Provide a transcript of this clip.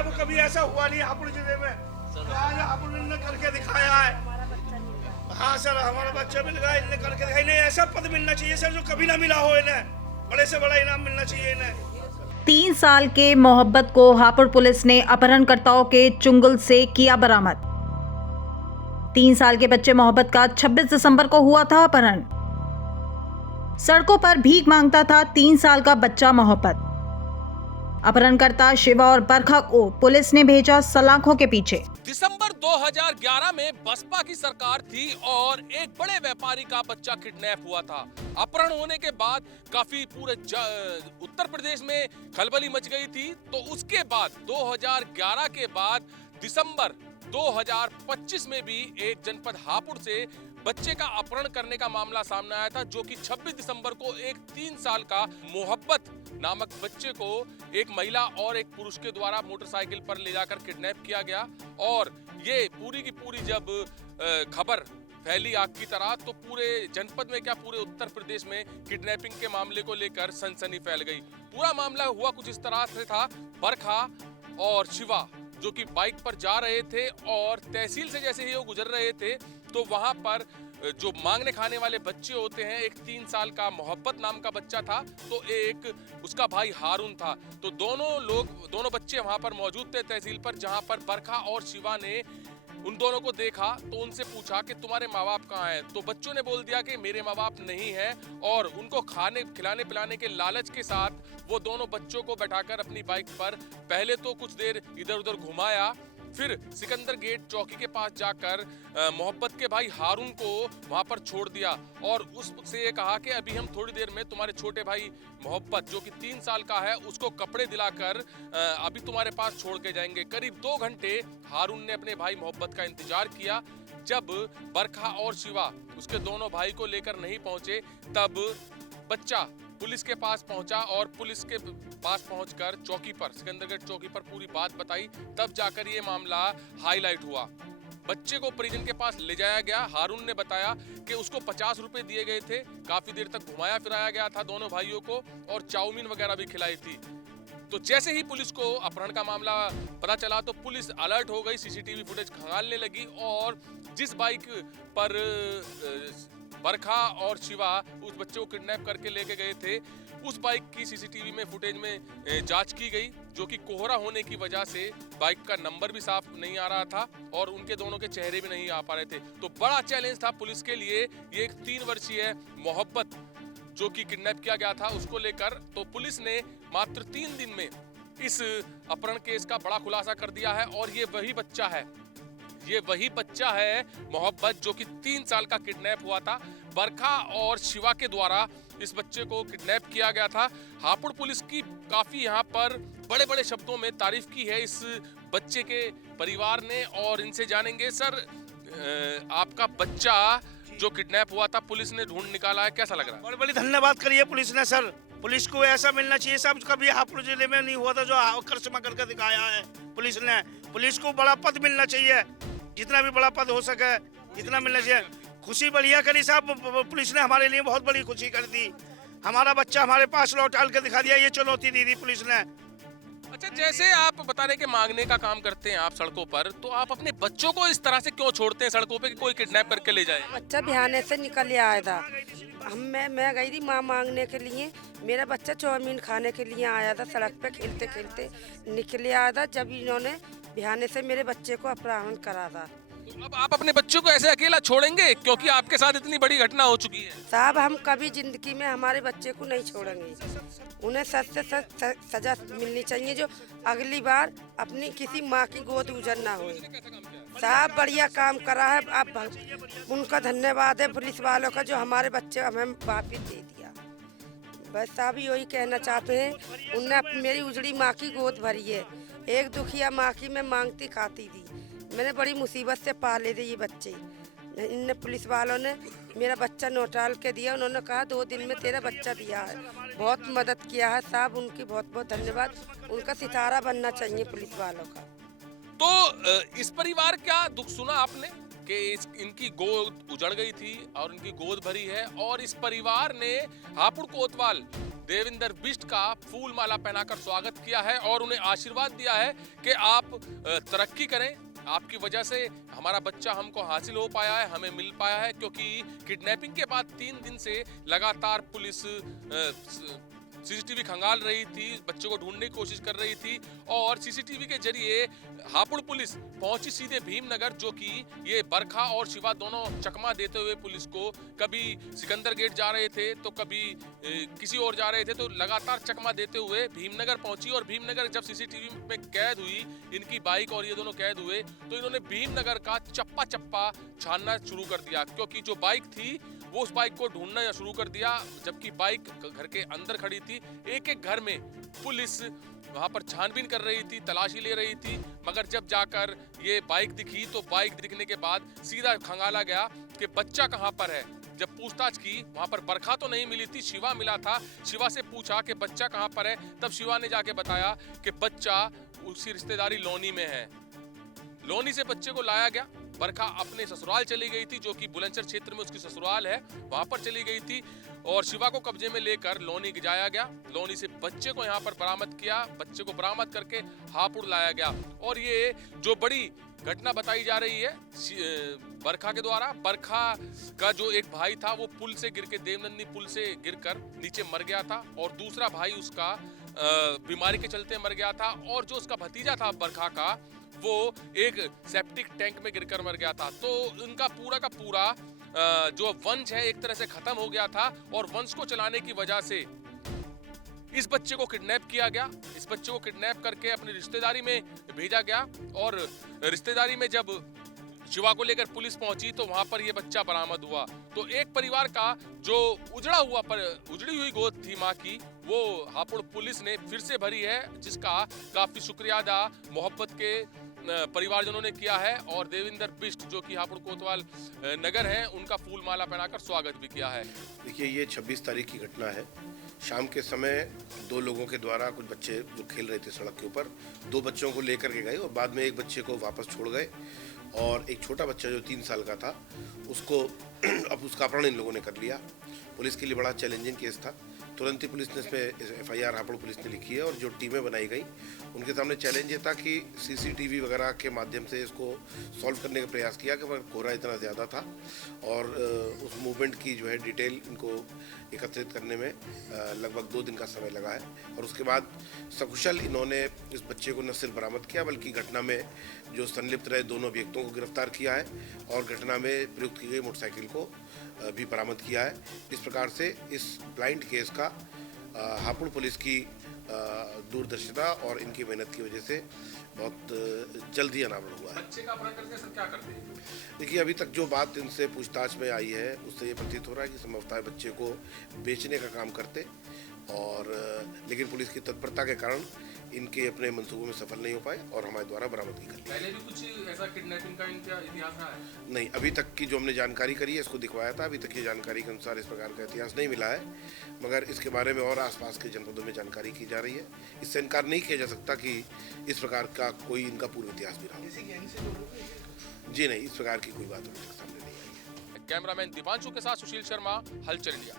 है वो कभी ऐसा हुआ नहीं हापुड़ जिले में, आज हापुड़ ने करके दिखाया है। हाँ सर, हमारा बच्चा मिल गया, इन्हें करके दिखाई। नहीं, ऐसा पद मिलना चाहिए सर जो कभी ना मिला हो इन्हें, बड़े से बड़ा इनाम मिलना चाहिए इन्हें। 3 साल के मोहब्बत को हापुड़ पुलिस ने अपहरणकर्ताओं के चुंगल से किया बरामद। 3 साल के बच्चे मोहब्बत का 26 दिसंबर को हुआ था अपहरण। सड़कों पर भीख मांगता था 3 साल का बच्चा मोहब्बत। अपहरणकर्ता शिवा और बरखा को पुलिस ने भेजा सलाखों के पीछे। दिसंबर 2011 में बसपा की सरकार थी और एक बड़े व्यापारी का बच्चा किडनैप हुआ था। अपहरण होने के बाद काफी पूरे उत्तर प्रदेश में खलबली मच गई थी। तो उसके बाद 2011 के बाद दिसंबर 2025 में भी एक जनपद हापुड़ से बच्चे का अपहरण करने का मामला सामने आया था, जो कि 26 दिसंबर को एक 3 साल का मोहब्बत नामक बच्चे को एक महिला और एक पुरुष के द्वारा मोटरसाइकिल पर ले जाकर किडनैप किया गया। और ये पूरी की पूरी जब खबर फैली आग की तरह, तो पूरे जनपद में क्या पूरे उत्तर प्रदेश में किडनैपिंग के मामले को लेकर सनसनी फैल गई। पूरा मामला हुआ कुछ इस तरह से था। बरखा और शिवा जो कि बाइक पर जा रहे थे और तहसील से जैसे ही वो गुजर रहे थे तो वहां पर जो मांगने खाने वाले बच्चे होते हैं, एक 3 साल का मोहब्बत नाम का बच्चा था, तो एक उसका भाई हारून था। तो दोनों बच्चे वहां पर मौजूद थे तहसील पर, जहां पर बरखा और शिवा ने उन दोनों को देखा तो उनसे पूछा कि तुम्हारे माँ बाप कहाँ हैं। तो बच्चों ने बोल दिया कि मेरे माँ बाप नहीं हैं, और उनको खिलाने पिलाने के लालच के साथ वो दोनों बच्चों को बैठाकर अपनी बाइक पर पहले तो कुछ देर इधर उधर घुमाया, फिर सिकंदर गेट चौकी के पास जाकर मोहब्बत के भाई हारून को वहां पर छोड़ दिया और उससे ये कहा कि अभी हम थोड़ी देर में तुम्हारे छोटे भाई मोहब्बत जो कि 3 साल का है उसको कपड़े दिलाकर अभी तुम्हारे पास छोड़ के जाएंगे। करीब 2 घंटे हारून ने अपने भाई मोहब्बत का इंतजार किया। जब बरखा और शिवा उसके दोनों भाई को लेकर नहीं पहुंचे, तब बच्चा पुलिस के पास पहुंचा और पुलिस के पास पहुंचकर चौकी पर, सिकंदरगढ़ चौकी पर पूरी बात बताई। तब जाकर ये मामला हाईलाइट हुआ। बच्चे को परिजन के पास ले जाया गया। हारून ने बताया कि उसको 50 रुपए दिए गए थे, काफी देर तक घुमाया फिराया गया था दोनों भाइयों को, और चाउमीन वगैरह भी खिलाई थी। तो जैसे ही पुलिस को अपहरण का मामला पता चला तो पुलिस अलर्ट हो गई, सीसीटीवी फुटेज खंगालने लगी, और जिस बाइक पर बरखा और शिवा उस बच्चे को किडनैप करके लेके गए थे, उस बाइक की सीसीटीवी में फुटेज में जांच की गई, जो कि कोहरा होने की वजह से बाइक का नंबर भी साफ नहीं आ रहा था और उनके दोनों के चेहरे भी नहीं आ पा रहे थे। तो बड़ा चैलेंज था पुलिस के लिए ये एक 3 वर्षीय मोहब्बत जो कि किडनैप किया गया था उसको लेकर। तो पुलिस ने मात्र 3 दिन में इस अपहरण केस का बड़ा खुलासा कर दिया है, और ये वही बच्चा है मोहब्बत जो कि 3 साल का किडनैप हुआ था। बरखा और शिवा के द्वारा इस बच्चे को किडनैप किया गया था। हापुड़ पुलिस की काफी यहाँ पर बड़े बड़े शब्दों में तारीफ की है इस बच्चे के परिवार ने, और इनसे जानेंगे। सर, आपका बच्चा जो किडनैप हुआ था पुलिस ने ढूंढ निकाला है, कैसा लग रहा है? बड़ी बड़ी धन्यवाद करिए पुलिस ने सर। पुलिस को ऐसा मिलना चाहिए सब, कभी हापुड़ जिले में नहीं हुआ था जो करिश्मा करके दिखाया है पुलिस ने। पुलिस को बड़ा पद मिलना चाहिए, जितना भी बड़ा पद हो सके जितना मिलना चाहिए। खुशी बढ़िया करी साहब, पुलिस ने हमारे लिए बहुत बड़ी खुशी कर दी। हमारा बच्चा हमारे पास लौटा के दिखा दिया, ये चुनौती दी थी पुलिस ने। अच्छा, जैसे आप बता रहे कि मांगने का काम करते हैं आप सड़कों पर, तो आप अपने बच्चों को इस तरह से क्यों छोड़ते हैं सड़कों पे कि कोई किडनैप करके ले जाए? बच्चा बिहाने से निकल आया था। मैं गई थी माँ मांगने के लिए, मेरा बच्चा चाउमीन खाने के लिए आया था। सड़क पे खेलते खेलते निकल आया था, जब इन्होंने बिहाने से मेरे बच्चे को अपहरण करा था। तो अब आप अपने बच्चों को ऐसे अकेला छोड़ेंगे, क्योंकि आपके साथ इतनी बड़ी घटना हो चुकी है? साहब, हम कभी जिंदगी में हमारे बच्चे को नहीं छोड़ेंगे। उन्हें सच से सच सजा मिलनी चाहिए, जो अगली बार अपनी किसी माँ की गोद उजर ना हो। साहब, बढ़िया काम करा है। आप उनका धन्यवाद है पुलिस वालों का, जो हमारे बच्चे हमें वापिस दे दिया। बस साहब यही कहना चाहते हैं, उनने मेरी उजड़ी माँ की गोद भरी है। एक दुखिया माँ की मैं मांगती खाती थी। मैंने बड़ी मुसीबत से पाले थे ये बच्चे। इन पुलिस वालों ने मेरा बच्चा नौटाल के दिया। उन्होंने कहा 2 दिन में तेरा बच्चा दिया है। बहुत मदद किया है साहब, उनकी बहुत बहुत धन्यवाद। उनका सितारा बनना चाहिए पुलिस वालों का। तो इस परिवार का दुख सुना आपने कि इनकी गोद उजड़ गई थी और इनकी गोद भरी है, और इस परिवार ने हापुड़ कोतवाल देविंदर बिष्ट का फूल माला पहनाकर स्वागत किया है और उन्हें आशीर्वाद दिया है कि आप तरक्की करें, आपकी वजह से हमारा बच्चा हमको हासिल हो पाया है, हमें मिल पाया है। क्योंकि किडनैपिंग के बाद 3 दिन से लगातार पुलिस सीसीटीवी खंगाल रही थी, बच्चे को ढूंढने की कोशिश कर रही थी और सीसीटीवी के जरिए हापुड़ पुलिस पहुंची सीधे भीमनगर, जो कि ये बरखा और शिवा दोनों चकमा देते हुए पुलिस को कभी सिकंदर गेट जा रहे थे तो कभी किसी और जा रहे थे, तो लगातार चकमा देते हुए भीमनगर पहुंची। और भीमनगर जब सीसीटीवी में कैद हुई इनकी बाइक और ये दोनों कैद हुए तो इन्होंने भीमनगर का चप्पा चप्पा छानना शुरू कर दिया, क्योंकि जो बाइक थी वो उस बाइक को ढूंढना शुरू कर दिया, जबकि बाइक घर के अंदर खड़ी थी। एक एक घर में पुलिस वहां पर छानबीन कर रही थी, तलाशी ले रही थी, मगर जब जाकर ये बाइक दिखी तो बाइक दिखने के बाद सीधा खंगाला गया कि बच्चा कहां पर है। जब पूछताछ की वहां पर बरखा तो नहीं मिली थी, शिवा मिला था। शिवा से पूछा कि बच्चा कहां पर है, तब शिवा ने जाके बताया कि बच्चा उसकी रिश्तेदारी लोनी में है। लोनी से बच्चे को लाया गया। बरखा अपने ससुराल चली गई थी, जो कि बुलंदशहर क्षेत्र में उसकी ससुराल है, वहां पर चली गई थी और शिवा को कब्जे में लेकर लोनी जाया गया। लोनी से बच्चे को यहाँ पर बरामद किया, बच्चे को बरामद करके हापुड़ लाया गया। और ये जो बड़ी घटना बताई जा रही है बरखा के द्वारा, बरखा का जो एक भाई था वो पुल से गिर के, देवनंदी पुल से गिरकर नीचे मर गया था और दूसरा भाई उसका बीमारी के चलते मर गया था। और जो उसका भतीजा था बरखा का, वो एक सेप्टिक टैंक में गिरकर मर गया था। तो उनका पूरा का पूरा जो वंश है एक तरह से खत्म हो गया था और वंश को चलाने की वजह से इस बच्चे को किडनैप किया गया। इस बच्चे को किडनैप करके अपनी रिश्तेदारी में भेजा गया और रिश्तेदारी में जब शिवा को लेकर पुलिस पहुंची तो वहां पर यह बच्चा बरामद हुआ। तो एक परिवार का जो उजड़ी हुई गोद थी मां की, वो हापुड़ पुलिस ने फिर से भरी है, जिसका काफी शुक्रिया अदा मोहब्बत के परिवारजनों ने किया है। और देविंदर बिष्ट जो कि हापुड़ कोतवाल नगर है, उनका फूल माला पहनाकर स्वागत भी किया है। देखिए, ये 26 तारीख की घटना है। शाम के समय 2 लोगों के द्वारा कुछ बच्चे जो खेल रहे थे सड़क के ऊपर, 2 बच्चों को लेकर के गए और बाद में एक बच्चे को वापस छोड़ गए और एक छोटा बच्चा जो 3 साल का था उसको अब उसका अपहरण इन लोगों ने कर लिया। पुलिस के लिए बड़ा चैलेंजिंग केस था। तुरंत ही पुलिस ने इसमें FIR हापुड़ पुलिस ने लिखी है और जो टीमें बनाई गई उनके सामने चैलेंज ये था कि CCTV वगैरह के माध्यम से इसको सॉल्व करने का प्रयास किया, कि मगर कोहरा इतना ज़्यादा था और उस मूवमेंट की जो है डिटेल इनको एकत्रित करने में लगभग 2 दिन का समय लगा है। और उसके बाद सकुशल इन्होंने इस बच्चे को न सिर्फ बरामद किया बल्कि घटना में जो संलिप्त रहे दोनों अभियुक्तों को गिरफ्तार किया है और घटना में प्रयुक्त की गई मोटरसाइकिल को भी बरामद किया है। इस प्रकार से इस ब्लाइंड केस का हापुड़ पुलिस की दूरदर्शिता और इनकी मेहनत की वजह से बहुत जल्द ही अनावरण हुआ है। बच्चे का अपहरण करके सर क्या करते हैं? देखिए, अभी तक जो बात इनसे पूछताछ में आई है उससे ये प्रतीत हो रहा है कि संभवतः बच्चे को बेचने का काम करते और लेकिन पुलिस की तत्परता के कारण इनके अपने मंसूबों में सफल नहीं हो पाए और हमारे द्वारा बरामदगी कर ली। पहले भी कुछ ऐसा किडनैपिंग का इनका इतिहास रहा है? नहीं, अभी तक की जो हमने जानकारी करी है इसको दिखवाया था। अभी तक की जानकारी के अनुसार इस प्रकार का इतिहास नहीं मिला है, मगर इसके बारे में और आसपास के जनपदों में जानकारी की जा रही है। इससे इनकार नहीं किया जा सकता कि इस प्रकार का कोई इनका पूर्व इतिहास भी रहा। जी नहीं, इस प्रकार की कोई बात अभी तक सामने नहीं आई है। कैमरामैन दीपांशु के साथ सुशील शर्मा, हलचल इंडिया।